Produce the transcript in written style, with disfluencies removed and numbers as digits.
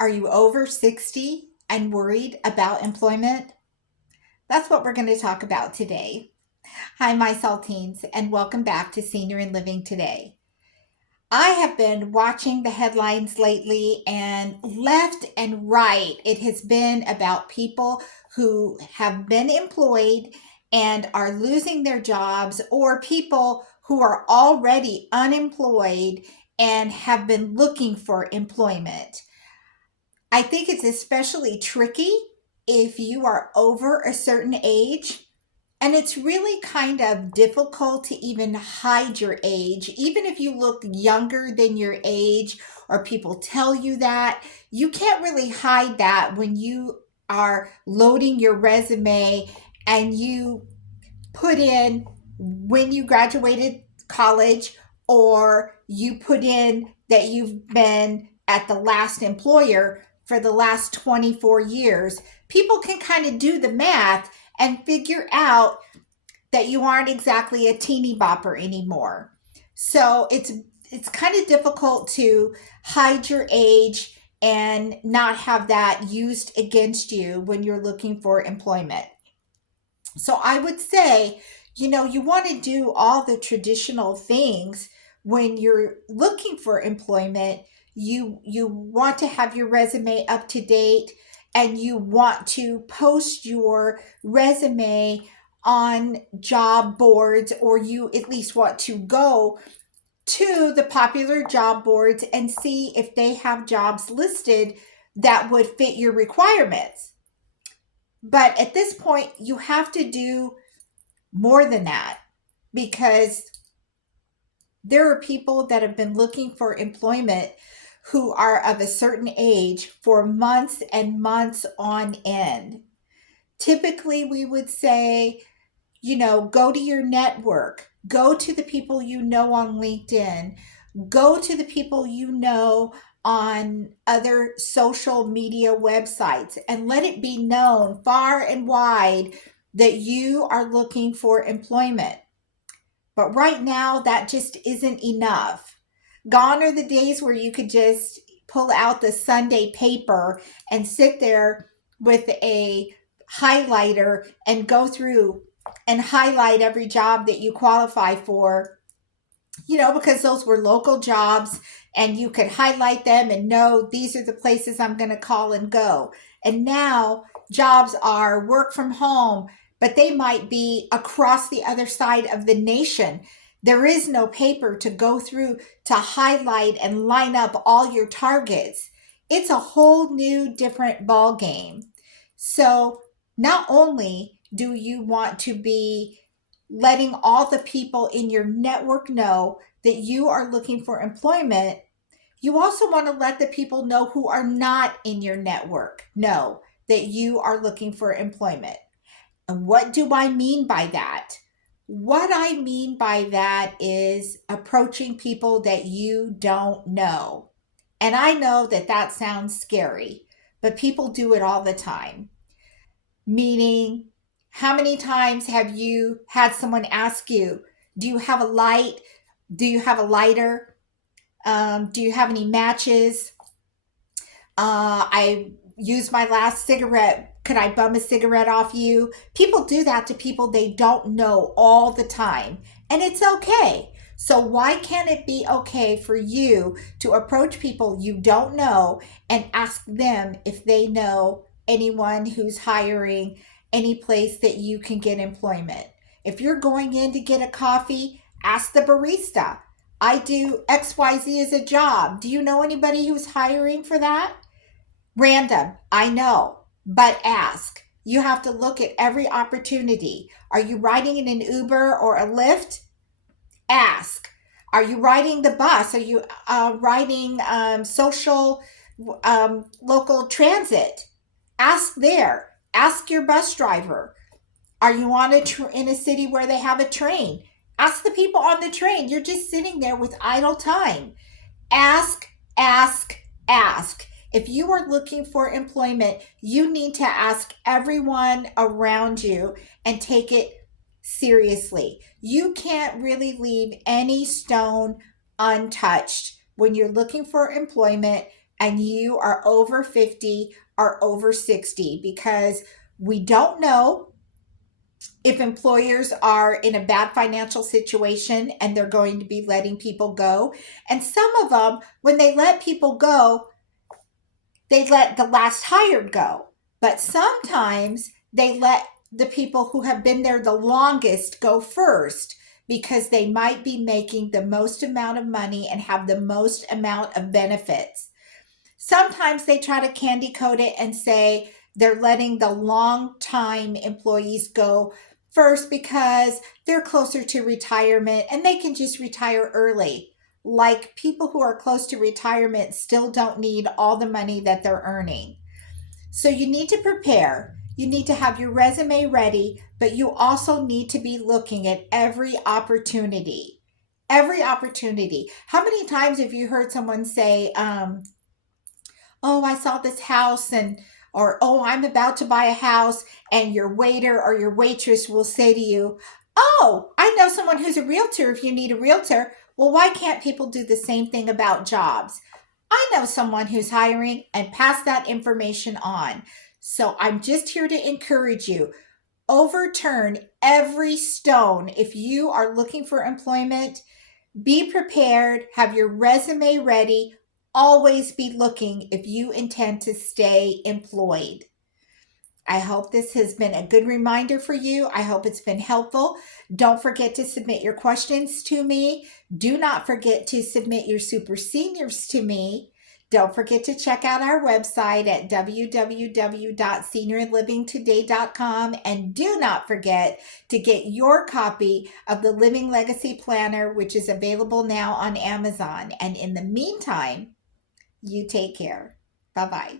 Are you over 60 and worried about employment? That's what we're going to talk about today. Hi, my saltines, and welcome back to Senior and Living Today. I have been watching the headlines lately, and left and right, it has been about people who have been employed and are losing their jobs, or people who are already unemployed and have been looking for employment. I think it's especially tricky if you are over a certain age. And it's really kind of difficult to even hide your age. Even if you look younger than your age or people tell you that, you can't really hide that when you are loading your resume and you put in when you graduated college, or you put in that you've been at the last employer for the last 24 years. People can kind of do the math and figure out that you aren't exactly a teeny bopper anymore. So it's kind of difficult to hide your age and not have that used against you when you're looking for employment. So I would say, you want to do all the traditional things when you're looking for employment. You want to have your resume up to date, and you want to post your resume on job boards, or you at least want to go to the popular job boards and see if they have jobs listed that would fit your requirements. But at this point, you have to do more than that, because there are people that have been looking for employment who are of a certain age for months and months on end. Typically, we would say, go to your network, go to the people you know on LinkedIn, go to the people you know on other social media websites, and let it be known far and wide that you are looking for employment. But right now, that just isn't enough. Gone are the days where you could just pull out the Sunday paper and sit there with a highlighter and go through and highlight every job that you qualify for, because those were local jobs, and you could highlight them and know these are the places I'm going to call and go. And now jobs are work from home, but they might be across the other side of the nation. There is no paper to go through to highlight and line up all your targets. It's a whole new different ball game. So not only do you want to be letting all the people in your network know that you are looking for employment, you also want to let the people know who are not in your network know that you are looking for employment. And what do I mean by that? What I mean by that is approaching people that you don't know. And I know that that sounds scary, but people do it all the time. Meaning, how many times have you had someone ask you, do you have a light? Do you have a lighter? Do you have any matches? I used my last cigarette. Could I bum a cigarette off you? People do that to people they don't know all the time, and it's okay. So, why can't it be okay for you to approach people you don't know and ask them if they know anyone who's hiring, any place that you can get employment? If you're going in to get a coffee, ask the barista. I do XYZ as a job. Do you know anybody who's hiring for that? Random, I know, but ask. You have to look at every opportunity. Are you riding in an Uber or a Lyft? Ask. Are you riding the bus? Are you riding social local transit? Ask there. Ask your bus driver. Are you on in a city where they have a train? Ask the people on the train. You're just sitting there with idle time. Ask, ask, ask. If you are looking for employment, you need to ask everyone around you and take it seriously. You can't really leave any stone untouched when you're looking for employment, and you are over 50 or over 60, because we don't know if employers are in a bad financial situation and they're going to be letting people go. And some of them, when they let people go, they let the last hired go. But sometimes they let the people who have been there the longest go first, because they might be making the most amount of money and have the most amount of benefits. Sometimes they try to candy coat it and say they're letting the long time employees go first because they're closer to retirement and they can just retire early. Like, people who are close to retirement still don't need all the money that they're earning. So you need to prepare. You need to have your resume ready, but you also need to be looking at every opportunity. Every opportunity. How many times have you heard someone say, oh, I saw this house, and or oh, I'm about to buy a house, and your waiter or your waitress will say to you, oh, I know someone who's a realtor if you need a realtor. Well, why can't people do the same thing about jobs? I know someone who's hiring, and pass that information on. So I'm just here to encourage you. Overturn every stone. If you are looking for employment, be prepared, have your resume ready, always be looking if you intend to stay employed. I hope this has been a good reminder for you. I hope it's been helpful. Don't forget to submit your questions to me. Do not forget to submit your super seniors to me. Don't forget to check out our website at www.seniorlivingtoday.com, and do not forget to get your copy of the Living Legacy Planner, which is available now on Amazon. And in the meantime, you take care. Bye bye.